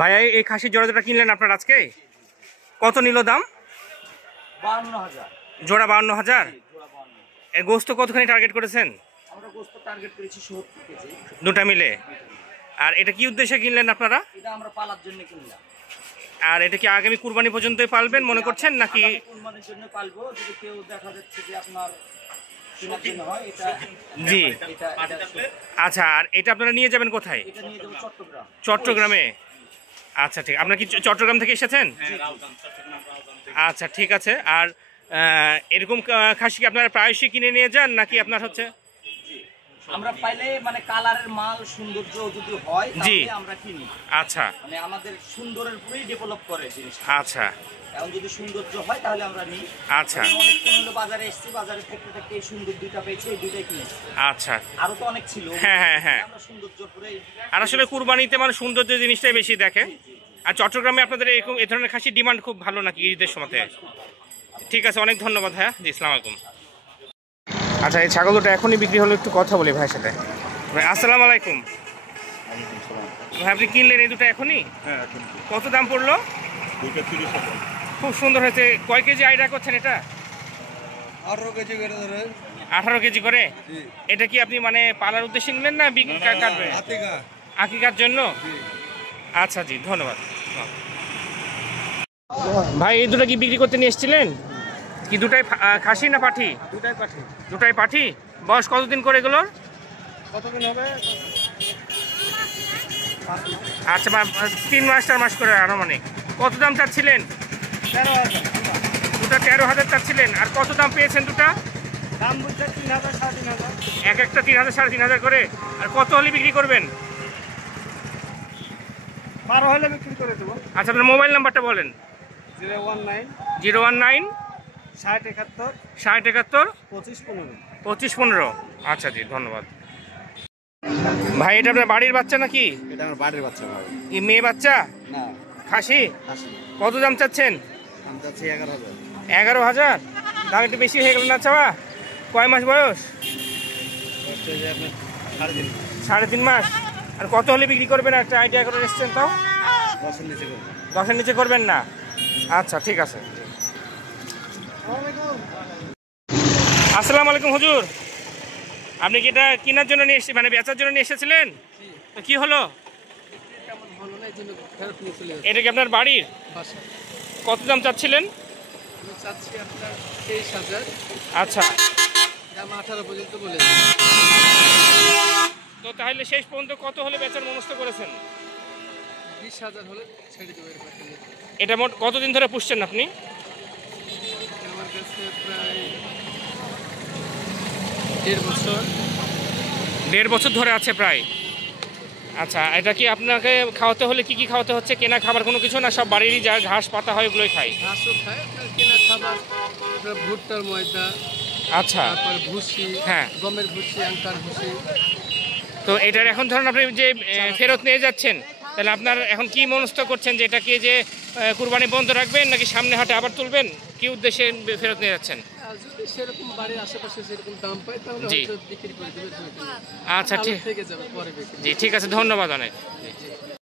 ভাইয়া এই খাসির জোড়া যেটা কিনলেন আপনার আজকে কত নিল দাম? 52,000 জোড়া 52,000। এই গোস্ত কতখানি টার্গেট করেছেন? আমরা গোস্ত টার্গেট করেছি 70 কেজি দুটা মিলে। আর এটা কি উদ্দেশ্যে কিনলেন আপনারা? এটা আমরা পালার জন্য কিনলাম। আর এটা কি আগামী কুরবানি পর্যন্তই পালবেন মনে করছেন নাকি? কুরবানির জন্য পালবো, যদি কেউ দেখা যাচ্ছে যে আপনার কেনার জন্য হয় এটা। জি আচ্ছা, আর এটা আপনারা নিয়ে যাবেন কোথায়? এটা নিয়ে যাব চট্টগ্রাম। চট্টগ্রামে? আচ্ছা ঠিক। আপনারা কি চট্টগ্রাম থেকে এসেছেন? আচ্ছা ঠিক আছে। আর এরকম খাসি কি আপনারা প্রায়শই কিনে নিয়ে যান নাকি আপনার হচ্ছে? আমরা পাইলে মানে কালারের মাল সৌন্দর্য যদি হয় তাহলে আমরা কিনি। আচ্ছা, মানে আমাদের সুন্দরের উপরেই ডেভেলপ করে জিনিসটা। আচ্ছা, এখন যদি সৌন্দর্য হয় তাহলে আমরা নিই। আচ্ছা, অনেকক্ষণ হলো বাজারে এসেছি, বাজারে থেকে এই সুন্দর দুইটা পেয়েছি, এই দুইটাই কিনেছি। আচ্ছা, আরো তো অনেক ছিল। হ্যাঁ হ্যাঁ হ্যাঁ। আমরা সৌন্দর্য উপরেই। আর আসলে কুরবানিতে মানে সৌন্দর্য জিনিসটাই বেশি দেখে। আর চট্টগ্রামে আপনাদের এরকম এই ধরনের খাসির ডিমান্ড খুব ভালো নাকি ঈদের সময়তে? ঠিক আছে, অনেক ধন্যবাদ ভাইয়া। জি, আসসালামু আলাইকুম। আচ্ছা, এই ছাগল দুটো এখনই বিক্রি হলো, একটু কথা বলি ভাইয়ের সাথে। ভাই আসসালামু আলাইকুম। ভাই আপনি কিনলেন এই দুটো এখনই? হ্যাঁ। কত দাম পড়লো? 30,000। খুব সুন্দর হয়েছে। কয় কেজি আইডিয়া করছেন এটা? 18 কেজি করে ধরে। 18 কেজি করে? এটা কি আপনি মানে পালার উদ্দেশ্যে নিলেন না বিক্রি কাটবে? আকিকার জন্য? আচ্ছা জি, ধন্যবাদ। ভাই এই দুটো কি বিক্রি করতে নিয়ে এসেছিলেন? কি দুটাই খাসি না পাঠি? দুটাই পাঠি। দুটাই পাঠি। বয়স কতদিন করে এগুলোর? কতদিন হবে? আচ্ছা, 3 মাস 4 মাস করে আনুমানিক। কত দাম চাচ্ছিলেন? 13,000। দুটা 13,000 চাচ্ছিলেন। আর কত দাম পেয়েছেন দুটা? দাম বলছে 3,000 3,500। এক একটা 3,000 3,500 করে। আর কত হলে বিক্রি করবেন? 12 হলে বিক্রি করে দেবো। আচ্ছা, আপনার মোবাইল নাম্বারটা বলেন। 019 019 60 71 60 71 25 15। 25 15। আচ্ছা জি, ধন্যবাদ। ভাই এটা আপনার বাড়ির বাচ্চা নাকি? এটা আমার বাড়ির বাচ্চা ভাই। এই মেয়ে বাচ্চা? না, খাসি? খাসি। কত দাম চাচ্ছেন? আমি চাচ্ছি 11,000। 11,000? দাম একটু বেশি হয়ে গেল না চাওয়া? কয় মাস বয়স? হচ্ছে যে আপনার 3.5 মাস। 3.5 মাস। আর কত হলে বিক্রি করবেন একটা আইডিয়া করে এসছেন তাও? 10-এর নিচে করবো। 10-এর নিচে করবেন না? আচ্ছা ঠিক আছে। আসসালামু আলাইকুম হুজুর। আপনি কি এটা কেনার জন্য নিয়ে এসেছেন, মানে বেচার জন্য নিয়ে এসেছিলেন? তো কি হলো? এটা কি আপনার বাড়ির? কত দাম চাচ্ছিলেন? আচ্ছা, দাম 18 পর্যন্ত বলে। তো তাহলে শেষ পর্যন্ত কত হলে বেচার মনস্থ করেছেন? 20,000 হলে ছেড়ে দেবো। এটা মোট কতদিন ধরে পুষছেন আপনি? আমার কাছে প্রায় 1.5 বছর। 1.5 বছর ধরে আছে প্রায়। আচ্ছা, এটা কি আপনাকে খাওয়াতে হলে কি কি খাওয়াতে হচ্ছে? কেনা খাবার কোনো কিছু না, সব বাড়িরই যা ঘাস পাতা হয় ওগুলোই খাই? ঘাসও খায়, আপনার কেনা খাবার, আপনার ভুট্টার ময়দা, আচ্ছা, তারপর ভুসি, হ্যাঁ, গমের ভুসি, আঙ্কার ভুসি। তো এটার এখন ধরুন আপনি যে ফেরত নিয়ে যাচ্ছেন, তাহলে আপনার এখন কি মনস্থ করছেন যে এটাকে যে কুরবানি বন্ধ রাখবেন নাকি সামনে হাটে আবার তুলবেন? কি উদ্দেশ্যে ফেরত নিয়ে যাচ্ছেন? যদি সেরকম বাড়ির আশেপাশে সেরকম দাম পাই তাহলে জি হয়তো বিক্রি করে দেবে। আচ্ছা ঠিক থেকে যাবে পরে বিক্রি। জি, ঠিক আছে, ধন্যবাদ অনেক।